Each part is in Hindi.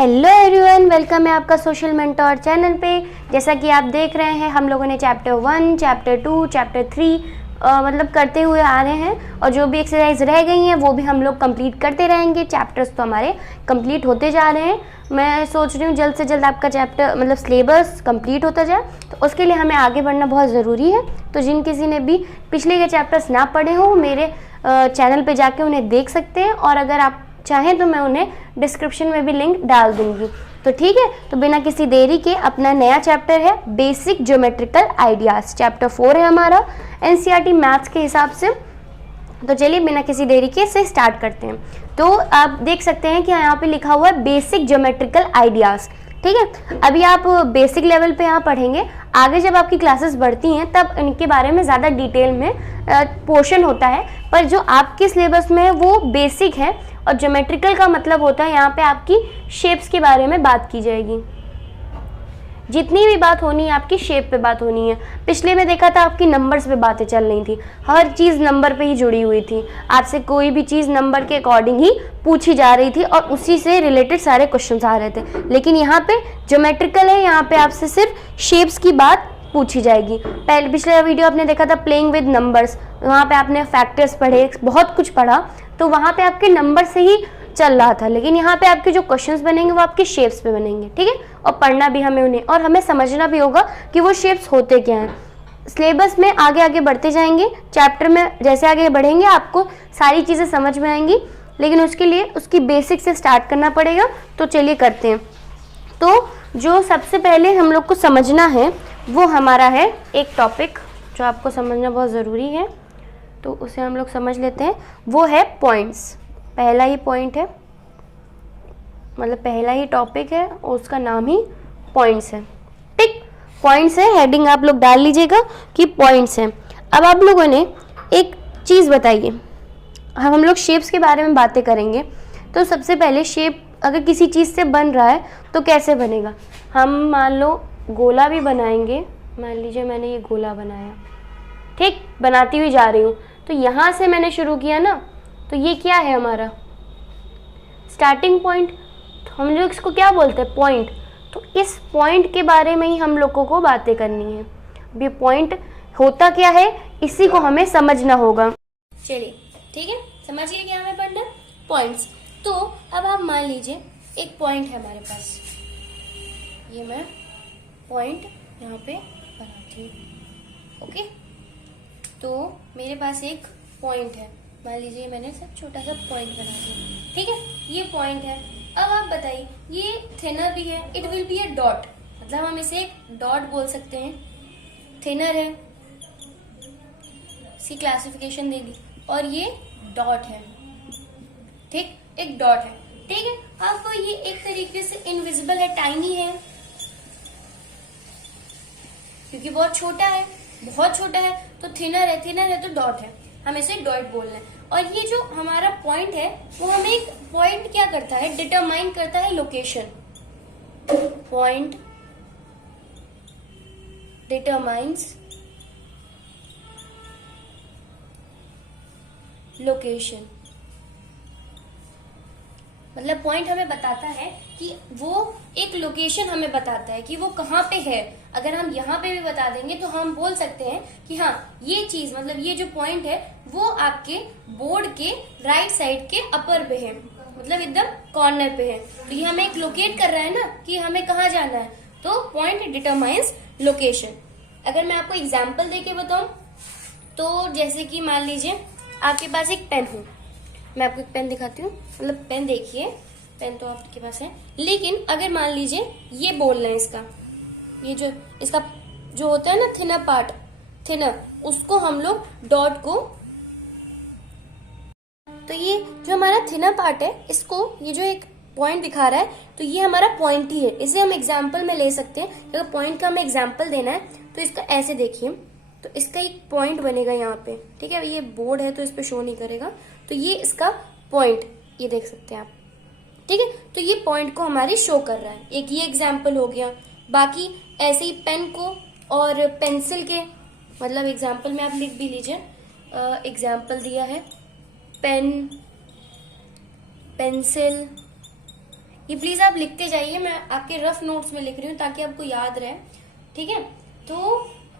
हेलो एवरीवन, वेलकम है आपका सोशल मेंटोर चैनल पे। जैसा कि आप देख रहे हैं, हम लोगों ने चैप्टर 1, चैप्टर 2, चैप्टर 3 मतलब करते हुए आ रहे हैं, और जो भी एक्सरसाइज रह गई हैं वो भी हम लोग कंप्लीट करते रहेंगे। चैप्टर्स तो हमारे कंप्लीट होते जा रहे हैं। मैं सोच रही हूँ जल्द से जल्द आपका चैप्टर मतलब सिलेबस कंप्लीट होता जाए, तो उसके लिए हमें आगे बढ़ना बहुत ज़रूरी है। तो जिन किसी ने भी पिछले के चैप्टर्स ना पढ़े हों, मेरे चैनल पे जाके उन्हें देख सकते हैं, और अगर आप चाहें तो मैं उन्हें डिस्क्रिप्शन में भी लिंक डाल दूंगी। तो ठीक है, तो बिना किसी देरी के अपना नया चैप्टर है बेसिक ज्योमेट्रिकल आइडियाज। चैप्टर 4 है हमारा एनसीईआरटी मैथ्स के हिसाब से। तो चलिए बिना किसी देरी के से स्टार्ट करते हैं। तो आप देख सकते हैं कि यहाँ पे लिखा हुआ है बेसिक ज्योमेट्रिकल आइडियाज। ठीक है, अभी आप बेसिक लेवल पे यहाँ पढ़ेंगे। आगे जब आपकी क्लासेस बढ़ती हैं तब इनके बारे में ज़्यादा डिटेल में पोर्शन होता है, पर जो आपके सिलेबस में है वो बेसिक है। और ज्योमेट्रिकल का मतलब होता है यहाँ पे आपकी शेप्स के बारे में बात की जाएगी। जितनी भी बात होनी है आपकी शेप पे बात होनी है। पिछले में देखा था आपकी नंबर्स पे बातें चल रही थी, हर चीज़ नंबर पे ही जुड़ी हुई थी। आपसे कोई भी चीज़ नंबर के अकॉर्डिंग ही पूछी जा रही थी और उसी से रिलेटेड सारे क्वेश्चंस आ रहे थे। लेकिन यहाँ पे ज्योमेट्रिकल है, यहाँ पे आपसे सिर्फ शेप्स की बात पूछी जाएगी। पहले पिछले वीडियो आपने देखा था प्लेइंग विद नंबर्स, वहाँ पे आपने फैक्टर्स पढ़े, बहुत कुछ पढ़ा, तो वहाँ पे आपके नंबर से ही चल रहा था। लेकिन यहाँ पे आपके जो क्वेश्चंस बनेंगे वो आपके शेप्स पे बनेंगे। ठीक है, और पढ़ना भी हमें उन्हें, और हमें समझना भी होगा कि वो शेप्स होते क्या हैं। सिलेबस में आगे आगे बढ़ते जाएंगे, चैप्टर में जैसे आगे बढ़ेंगे आपको सारी चीज़ें समझ में आएंगी, लेकिन उसके लिए उसकी बेसिक से स्टार्ट करना पड़ेगा। तो चलिए करते हैं। तो जो सबसे पहले हम लोग को समझना है वो हमारा है एक टॉपिक जो आपको समझना बहुत ज़रूरी है, तो उसे हम लोग समझ लेते हैं। वो है पॉइंट्स। पहला ही पॉइंट है, मतलब पहला ही टॉपिक है और उसका नाम ही पॉइंट्स है। ठीक, पॉइंट्स है, हेडिंग आप लोग डाल लीजिएगा कि पॉइंट्स हैं। अब आप लोगों ने एक चीज़ बताइए, हम लोग शेप्स के बारे में बातें करेंगे। तो सबसे पहले शेप अगर किसी चीज़ से बन रहा है तो कैसे बनेगा। हम मान लो गोला भी बनाएंगे, मान लीजिए मैंने ये गोला बनाया, ठीक, बनाती हुई जा रही हूँ, तो यहाँ से मैंने शुरू किया ना, तो ये क्या है हमारा स्टार्टिंग पॉइंट। तो हम लोग इसको क्या बोलते हैं, पॉइंट। तो इस पॉइंट के बारे में ही हम लोगों को बातें करनी है। अब ये पॉइंट होता क्या है इसी को हमें समझना होगा। चलिए ठीक है, समझिए क्या हमें पढ़ना पॉइंट्स। तो अब आप मान लीजिए एक पॉइंट है हमारे पास, ये मैं पॉइंट यहाँ पे बनाती हूँ। ओके, तो मेरे पास एक पॉइंट है, मान लीजिए मैंने सब छोटा सा पॉइंट बना दिया। ठीक है, ये पॉइंट है। अब आप बताइए, ये थिनर भी है, it will be a dot, मतलब हम इसे एक डॉट बोल सकते हैं। थिनर है, इसकी क्लासिफिकेशन दे दी, और ये डॉट है। ठीक, एक डॉट है। ठीक है, अब ये एक तरीके से इनविजिबल है, टाइनी है, क्योंकि बहुत छोटा है, बहुत छोटा है, तो थिनर है, थिनर है तो डॉट है, हम इसे डॉट बोल रहे हैं। और ये जो हमारा पॉइंट है वो हमें एक पॉइंट क्या करता है, डिटरमाइन करता है लोकेशन। पॉइंट डिटरमाइंस लोकेशन, मतलब पॉइंट हमें बताता है कि वो एक लोकेशन हमें बताता है कि वो कहाँ पे है। अगर हम यहाँ पे भी बता देंगे तो हम बोल सकते हैं कि हाँ ये चीज, मतलब ये जो पॉइंट है वो आपके बोर्ड के राइट साइड के अपर पे है, मतलब एकदम कॉर्नर पे है। तो ये हमें एक लोकेट कर रहा है ना कि हमें कहाँ जाना है। तो पॉइंट डिटरमाइंस लोकेशन। अगर मैं आपको एग्जाम्पल देके बताऊं, तो जैसे कि मान लीजिए आपके पास एक पेन हो, मैं आपको एक पेन दिखाती हूँ, मतलब पेन देखिए, पेन तो आपके पास है, लेकिन अगर मान लीजिए ये बोल रहे हैं इसका, ये जो इसका जो होता है ना थिनर पार्ट, थिनर, उसको हम लोग डॉट को, तो ये जो हमारा थिनर पार्ट है इसको, ये जो एक पॉइंट दिखा रहा है, तो ये हमारा पॉइंट ही है। इसे हम एग्जाम्पल में ले सकते हैं। अगर पॉइंट का हमें एग्जाम्पल देना है तो इसका ऐसे देखिए, तो इसका एक पॉइंट बनेगा यहाँ पे। ठीक है, ये बोर्ड है तो इस पे शो नहीं करेगा, तो ये इसका पॉइंट, ये देख सकते हैं आप। ठीक है, तो ये पॉइंट को हमारी शो कर रहा है। एक ये एग्जाम्पल हो गया। बाकी ऐसे ही पेन को और पेंसिल के, मतलब एग्जाम्पल में आप लिख भी लीजिए। एग्जाम्पल दिया है पेन, पेंसिल, ये प्लीज आप लिखते जाइए, मैं आपके रफ नोट्स में लिख रही हूँ ताकि आपको याद रहे, ठीक है। तो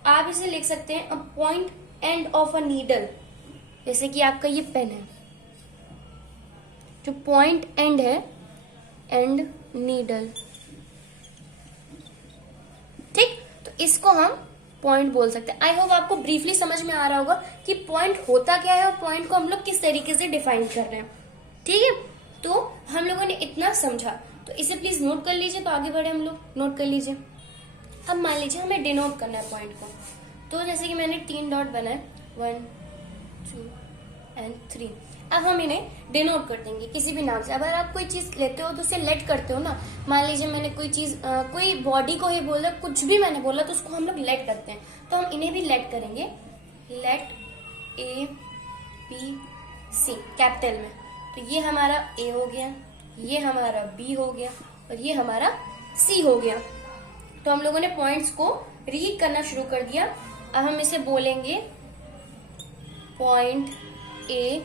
आप इसे लिख सकते हैं, a point end of a needle, जैसे कि आपका ये पेन है, जो पॉइंट एंड है, एंड नीडल, ठीक। तो इसको हम पॉइंट बोल सकते हैं। आई होप आपको ब्रीफली समझ में आ रहा होगा कि पॉइंट होता क्या है और पॉइंट को हम लोग किस तरीके से डिफाइन कर रहे हैं, ठीक है। तो हम लोगों ने इतना समझा, तो इसे प्लीज नोट कर लीजिए। तो आगे बढ़े हम लोग, नोट कर लीजिए। अब मान लीजिए हमें डिनोट करना है पॉइंट को, तो जैसे कि मैंने 3 डॉट बनाए, 1 2 एंड 3। अब हम इन्हें डिनोट कर देंगे किसी भी नाम से। अगर आप कोई चीज लेते हो तो उसे लेट करते हो ना, मान लीजिए मैंने कोई चीज कोई बॉडी को ही बोला, कुछ भी मैंने बोला तो उसको हम लोग लेट करते हैं, तो हम इन्हें भी लेट करेंगे। Let A B C capital में, तो ये हमारा A हो गया, ये हमारा B हो गया और ये हमारा C हो गया। तो हम लोगों ने पॉइंट्स को रीड करना शुरू कर दिया। अब हम इसे बोलेंगे point A,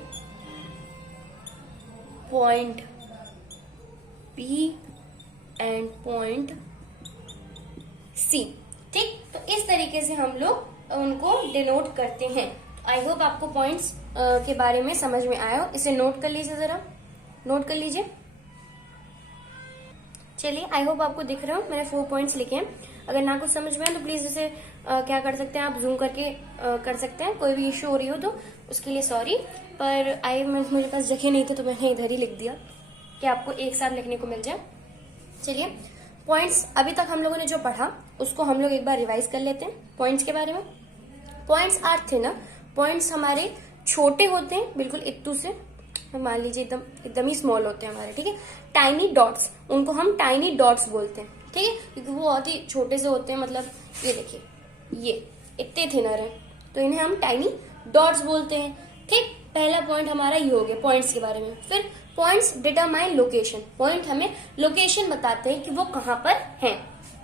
point B and point C, ठीक। तो इस तरीके से हम लोग उनको डिनोट करते हैं। आई होप आपको पॉइंट्स के बारे में समझ में आया हो। इसे नोट कर लीजिए, जरा नोट कर लीजिए। चलिए, आई होप आपको दिख रहा हो, मैंने 4 पॉइंट्स लिखे हैं। अगर ना कुछ समझ में आए तो प्लीज इसे क्या कर सकते हैं, आप जूम करके कर सकते हैं। कोई भी इश्यू हो रही हो तो उसके लिए सॉरी, पर मेरे पास जगह नहीं थी तो मैंने इधर ही लिख दिया कि आपको एक साथ लिखने को मिल जाए। चलिए, पॉइंट्स अभी तक हम लोगों ने जो पढ़ा उसको हम लोग एक बार रिवाइज कर लेते हैं पॉइंट्स के बारे में। पॉइंट्स आर थे ना, पॉइंट्स हमारे छोटे होते हैं, बिल्कुल इत्तू से, मान लीजिए एकदम ही स्मॉल होते हैं हमारे, ठीक है। टाइनी डॉट्स, उनको हम टाइनी डॉट्स बोलते हैं, ठीक है, क्योंकि वो बहुत ही छोटे से होते हैं। मतलब ये देखिए, ये इतने थिनर है, तो इन्हें हम टाइनी डॉट्स बोलते हैं, ठीक। पहला पॉइंट हमारा ये हो गया पॉइंट्स के बारे में। फिर पॉइंट्स डिटरमाइन लोकेशन, पॉइंट हमें लोकेशन बताते हैं कि वो कहाँ पर हैं,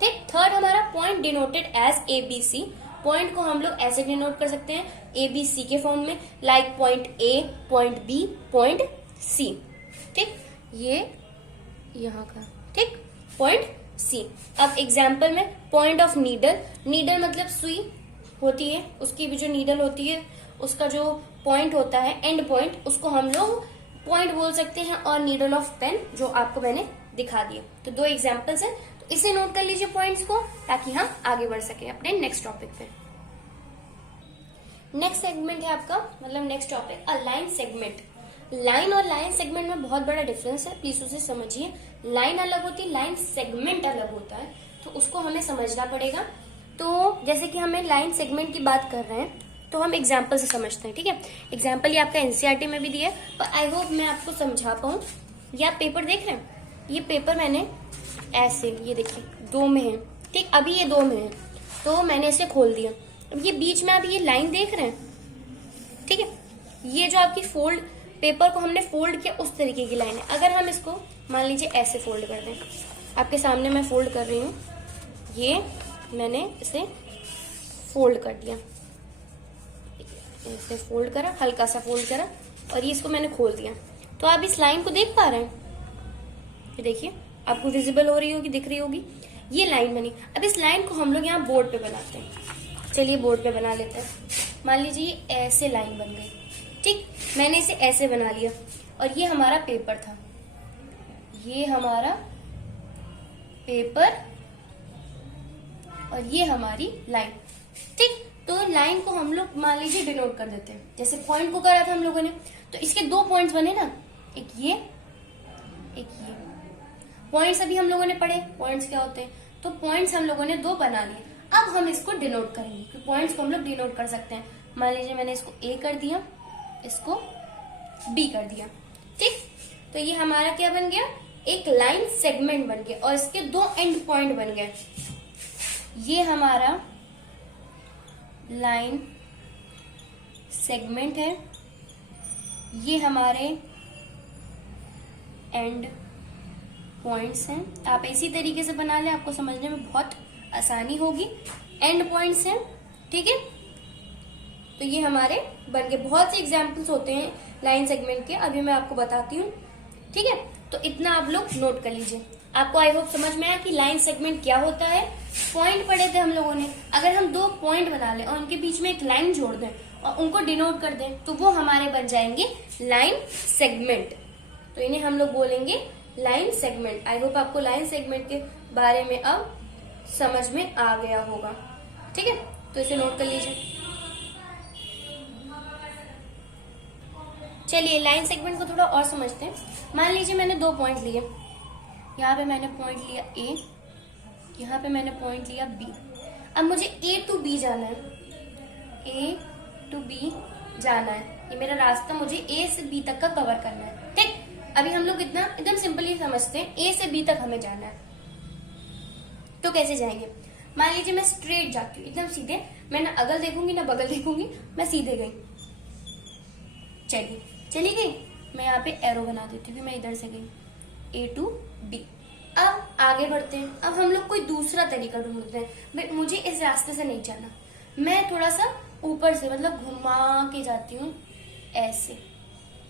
ठीक। थर्ड हमारा point denoted as ABC, point को हम लोग ऐसे डिनोट कर सकते हैं ABC के फॉर्म में, like point A, point B, point C, ठीक। ये यहाँ का, ठीक, पॉइंट C। अब एग्जाम्पल में पॉइंट ऑफ नीडल, नीडल मतलब सुई होती है, उसकी भी जो नीडल होती है उसका जो पॉइंट होता है एंड पॉइंट, उसको हम लोग पॉइंट बोल सकते हैं। और नीडल ऑफ पेन, जो आपको मैंने दिखा दिया। तो 2 एग्जाम्पल्स हैं, तो इसे नोट कर लीजिए पॉइंट्स को, ताकि हम आगे बढ़ सके अपने नेक्स्ट टॉपिक पे। नेक्स्ट सेगमेंट है आपका, मतलब next topic, a line segment. Line और लाइन सेगमेंट में बहुत बड़ा डिफरेंस है, प्लीज उसे समझिए। लाइन अलग होती है, लाइन सेगमेंट अलग होता है, तो उसको हमें समझना पड़ेगा। तो जैसे कि हमें लाइन सेगमेंट की बात कर रहे हैं, तो हम एग्जाम्पल से समझते हैं, ठीक है। एग्जाम्पल ये आपका NCERT में भी दिया है, पर आई होप मैं आपको समझा पाऊँ। ये आप पेपर देख रहे हैं, ये पेपर मैंने ऐसे, ये देखिए 2 में है, ठीक, अभी ये 2 में है, तो मैंने इसे खोल दिया। अब ये बीच में आप ये लाइन देख रहे हैं, ठीक है, ये जो आपकी फोल्ड, पेपर को हमने फोल्ड किया उस तरीके की लाइन है। अगर हम इसको मान लीजिए ऐसे फोल्ड कर दें, आपके सामने मैं फोल्ड कर रही हूँ, ये मैंने इसे फोल्ड कर दिया, ऐसे फोल्ड करा, हल्का सा फोल्ड करा, और ये इसको मैंने खोल दिया। तो आप इस लाइन को देख पा रहे हैं, ये देखिए आपको विजिबल हो रही होगी, दिख रही होगी, ये लाइन बनी। अब इस लाइन को हम लोग यहाँ बोर्ड पे बनाते हैं। चलिए बोर्ड पे बना लेते हैं। मान लीजिए ये ऐसे लाइन बन गई, ठीक, मैंने इसे ऐसे बना लिया, और ये हमारा पेपर था, ये हमारा पेपर, और ये हमारी लाइन, ठीक। तो लाइन को हम लोग मान लीजिए डिनोट कर देते हैं, जैसे पॉइंट को करा था हम लोगों ने। तो इसके 2 पॉइंट्स बने ना, एक ये, एक ये। पॉइंट्स अभी हम लोगों ने पढ़े, पॉइंट्स क्या होते हैं, तो पॉइंट्स हम लोगों ने 2 बना लिए। अब हम इसको डिनोट करेंगे, तो पॉइंट्स को हम लोग डिनोट कर सकते हैं। मान लीजिए मैंने इसको A कर दिया, इसको B कर दिया, ठीक। तो ये हमारा क्या बन गया, एक लाइन सेगमेंट बन गया, और इसके 2 एंड पॉइंट बन गए। ये हमारा लाइन सेगमेंट है, ये हमारे एंड पॉइंट्स हैं। आप इसी तरीके से बना लें, आपको समझने में बहुत आसानी होगी। एंड पॉइंट्स हैं, ठीक है। तो ये हमारे बन गए। बहुत से एग्जाम्पल्स होते हैं लाइन सेगमेंट के, अभी मैं आपको बताती हूँ। ठीक है, तो इतना आप लोग नोट कर लीजिए। आपको आई होप समझ में आया कि लाइन सेगमेंट क्या होता है। पॉइंट पढ़े थे हम लोगों ने, अगर हम 2 पॉइंट बना लें और उनके बीच में एक लाइन जोड़ दें और उनको डिनोट कर दें तो वो हमारे बन जाएंगे लाइन सेगमेंट। तो इन्हें हम लोग बोलेंगे लाइन सेगमेंट। आई होप आपको लाइन सेगमेंट के बारे में अब समझ में आ गया होगा। ठीक है, तो इसे नोट कर लीजिए। चलिए लाइन सेगमेंट को थोड़ा और समझते हैं। मान लीजिए मैंने 2 पॉइंट लिए, यहाँ पे मैंने पॉइंट लिया A, यहाँ पे मैंने पॉइंट लिया B। अब मुझे A to B जाना है, A to B जाना है। ये मेरा रास्ता मुझे A से B तक का कवर करना है। ठीक, अभी हम लोग इतना एकदम सिंपली समझते हैं, A से B तक हमें जाना है। तो कैसे जाएंगे? मान लीजिए मैं स्ट्रेट जाती हूँ, एकदम सीधे, मैं ना अगल देखूंगी ना बगल देखूंगी, मैं सीधे गई। चलिए चली गई, मैं यहाँ पे एरो बना देती हूँ, मैं इधर से गई A to B। अब आगे बढ़ते हैं। अब हम लोग कोई दूसरा तरीका ढूंढते हैं। बट मुझे इस रास्ते से नहीं जाना, मैं थोड़ा सा ऊपर से मतलब घुमा के जाती हूँ, ऐसे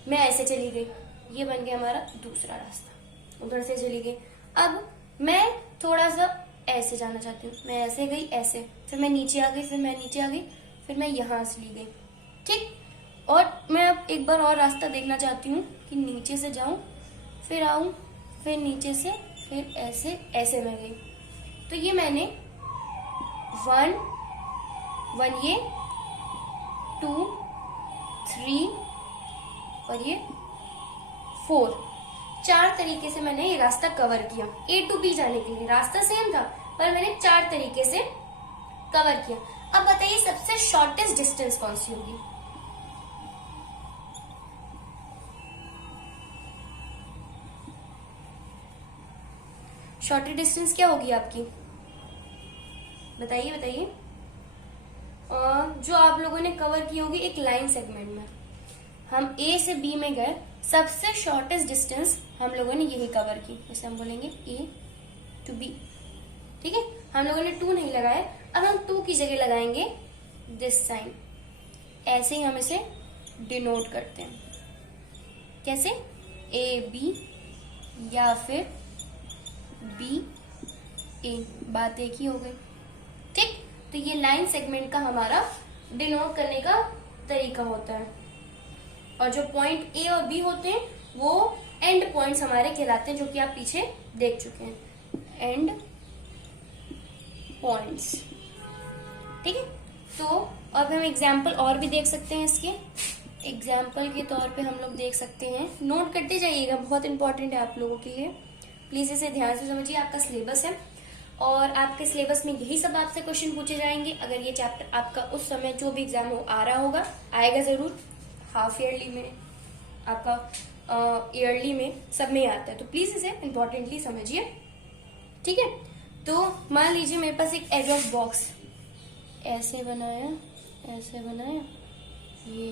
मैं ऐसे चली गई, ये बन गया हमारा दूसरा रास्ता। उधर से चली गई। अब मैं थोड़ा सा ऐसे जाना चाहती हूँ, मैं ऐसे गई, ऐसे, फिर मैं नीचे आ गई, फिर मैं नीचे आ गई, फिर मैं यहाँ से ली गई। ठीक, और मैं अब एक बार और रास्ता देखना चाहती हूँ कि नीचे से जाऊं, फिर आऊं, फिर नीचे से, फिर ऐसे ऐसे मैं गई। तो ये मैंने 1 ये 2 3 और ये 4 तरीके से मैंने ये रास्ता कवर किया। A to B जाने के लिए रास्ता सेम था, पर मैंने 4 तरीके से कवर किया। अब बताइए सबसे शॉर्टेस्ट डिस्टेंस कौन सी होगी? शॉर्टेस्ट डिस्टेंस क्या होगी आपकी? बताइए बताइए। जो आप लोगों ने कवर की होगी एक लाइन सेगमेंट में, हम A से B में गए, सबसे शॉर्टेस्ट डिस्टेंस हम लोगों ने यही कवर की, जैसे हम बोलेंगे A to B। ठीक है, हम लोगों ने 2 नहीं लगाए, अब हम 2 की जगह लगाएंगे दिस साइन। ऐसे ही हम इसे डिनोट करते हैं, कैसे? A B या फिर B A, बात एक ही हो गई। ठीक, तो ये लाइन सेगमेंट का हमारा डिनोट करने का तरीका होता है। और जो पॉइंट A और B होते हैं वो एंड पॉइंट्स हमारे कहलाते हैं, जो कि आप पीछे देख चुके हैं, एंड पॉइंट्स। ठीक है, तो अब हम एग्जाम्पल और भी देख सकते हैं। इसके एग्जाम्पल के तौर पे हम लोग देख सकते हैं, नोट करते जाइएगा, बहुत इंपॉर्टेंट है आप लोगों के लिए, प्लीज इसे ध्यान से समझिए। आपका सिलेबस है और आपके सिलेबस में यही सब आपसे क्वेश्चन पूछे जाएंगे। अगर ये चैप्टर आपका उस समय जो भी एग्जाम हो आ रहा होगा, आएगा जरूर, हाफ ईयरली में, आपका ईयरली में, सब में आता है, तो प्लीज इसे इम्पोर्टेंटली समझिए। ठीक है, तो मान लीजिए मेरे पास एक एज ऑफ बॉक्स ऐसे बनाया, ऐसे बनाया, ये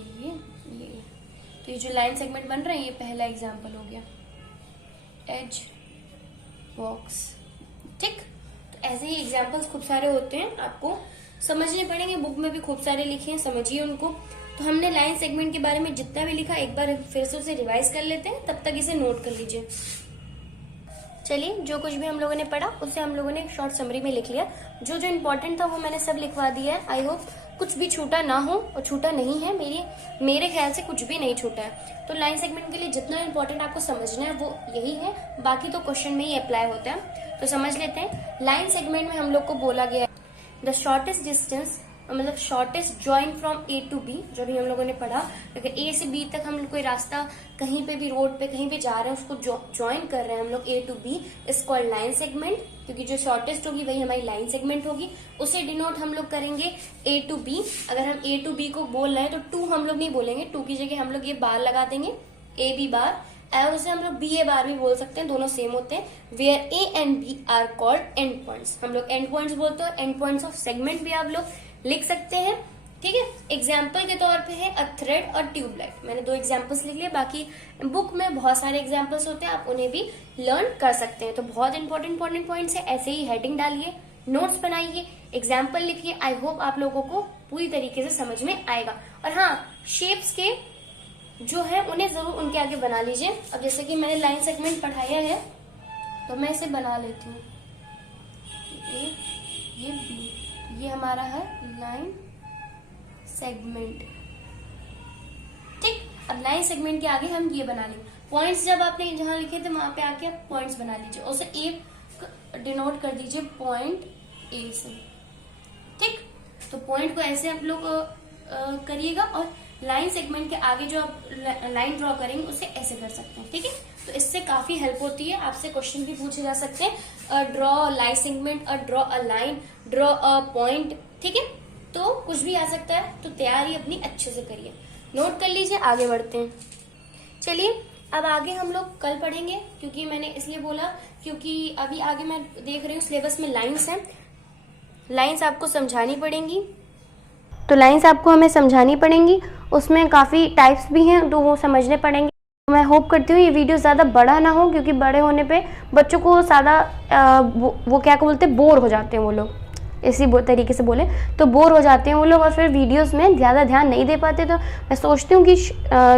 तो ये जो लाइन सेगमेंट बन रहा है ये पहला एग्जाम्पल हो गया, एज बॉक्स। ठीक, तो ऐसे ही एग्जाम्पल्स खूब सारे होते हैं, आपको समझने पड़ेंगे, बुक में भी खूब सारे लिखे हैं, समझिए उनको। तो हमने लाइन सेगमेंट के बारे में जितना भी लिखा एक बार फिर से उसे रिवाइज कर लेते हैं, तब तक इसे नोट कर लीजिए। चलिए, जो कुछ भी हम लोगों ने पढ़ा उसे हम लोगों ने एक शॉर्ट समरी में लिख लिया। जो जो इम्पोर्टेंट था वो मैंने सब लिखवा दिया है। आई होप कुछ भी छूटा ना हो, और छूटा नहीं है, मेरे ख्याल से कुछ भी नहीं छूटा है। तो लाइन सेगमेंट के लिए जितना इम्पोर्टेंट आपको समझना है वो यही है, बाकी तो क्वेश्चन में ही अप्लाई होता है। तो समझ लेते हैं। लाइन सेगमेंट में हम लोग को बोला गया द शॉर्टेस्ट डिस्टेंस, मतलब shortest join from A to B, जो भी हम लोगों ने पढ़ा। अगर A से B तक हम लोग कोई रास्ता कहीं पे भी रोड पे कहीं पे जा रहे हैं, उसको ज्वाइन कर रहे हैं हम लोग A to B, is called line segment, क्योंकि जो शॉर्टेस्ट होगी वही हमारी लाइन सेगमेंट होगी। उसे डिनोट हम लोग करेंगे A to B। अगर हम A to B को बोल रहे हैं तो 2 हम लोग नहीं बोलेंगे, 2 की जगह हम लोग ये बार लगा देंगे, AB बार, और उसे हम लोग BA बार भी बोल सकते हैं, दोनों सेम होते हैं। Where A and B are called end points, हम लोग एंड पॉइंट्स बोलते हैं। एंड पॉइंट्स ऑफ सेगमेंट भी आप लोग लिख सकते हैं। ठीक है, एग्जाम्पल के तौर पे है अ थ्रेड और ट्यूबलाइट। मैंने 2 एग्जाम्पल्स लिख लिए, बाकी बुक में बहुत सारे एग्जाम्पल्स होते हैं, आप उन्हें भी लर्न कर सकते हैं। तो बहुत इंपॉर्टेंट पॉइंट्स है, ऐसे ही हेडिंग डालिए, नोट्स बनाइए, एग्जाम्पल लिखिए। आई होप आप लोगों को पूरी तरीके से समझ में आएगा। और हाँ, शेप्स के जो है उन्हें ज़रूर उनके आगे बना लीजिए। अब जैसे कि मैंने लाइन सेगमेंट पढ़ाया है तो मैं इसे बना लेती हूँ। ये बी, ये हमारा है लाइन सेगमेंट। ठीक, अब लाइन सेगमेंट के आगे हम ये बना लेंगे पॉइंट्स। जब आपने जहां लिखे थे वहां पे आके आप पॉइंट्स बना लीजिए, उसे ए डिनोट कर दीजिए पॉइंट ए से। ठीक, तो पॉइंट को ऐसे आप लोग करिएगा और लाइन सेगमेंट के आगे जो आप लाइन ड्रॉ करेंगे उसे ऐसे कर सकते हैं। ठीक है, तो इससे काफी हेल्प होती है। आपसे क्वेश्चन भी पूछे जा सकते हैं, draw line segment, draw a line, draw a point. ठीक है, तो कुछ भी आ सकता है, तो तैयारी अपनी अच्छे से करिए, नोट कर लीजिए। आगे बढ़ते हैं। चलिए अब आगे हम लोग कल पढ़ेंगे, क्योंकि मैंने इसलिए बोला क्योंकि अभी आगे मैं देख रही हूँ सिलेबस में लाइन्स हैं, लाइन्स आपको समझानी पड़ेंगी। तो लाइन्स आपको हमें समझानी पड़ेंगी, उसमें काफ़ी टाइप्स भी हैं तो वो समझने पड़ेंगे। मैं होप करती हूँ ये वीडियो ज़्यादा बड़ा ना हो, क्योंकि बड़े होने पे बच्चों को ज़्यादा वो क्या बोलते हैं, बोर हो जाते हैं वो लोग, इसी तरीके से बोले तो बोर हो जाते हैं वो लोग और फिर वीडियोस में ज़्यादा ध्यान नहीं दे पाते। तो मैं सोचती हूँ कि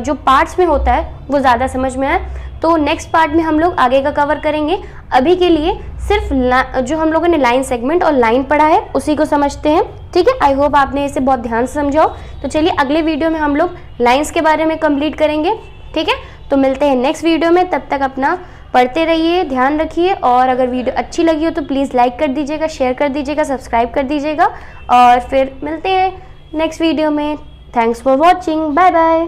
जो पार्ट्स में होता है वो ज़्यादा समझ में आए। तो नेक्स्ट पार्ट में हम लोग आगे का कवर करेंगे। अभी के लिए सिर्फ जो हम लोगों ने लाइन सेगमेंट और लाइन पढ़ा है उसी को समझते हैं। ठीक है, आई होप आपने इसे बहुत ध्यान से समझा हो। तो चलिए अगले वीडियो में हम लोग लाइन्स के बारे में कंप्लीट करेंगे। ठीक है, तो मिलते हैं नेक्स्ट वीडियो में। तब तक अपना पढ़ते रहिए, ध्यान रखिए, और अगर वीडियो अच्छी लगी हो तो प्लीज़ लाइक कर दीजिएगा, शेयर कर दीजिएगा, सब्सक्राइब कर दीजिएगा, और फिर मिलते हैं नेक्स्ट वीडियो में। Thanks for watching, bye bye.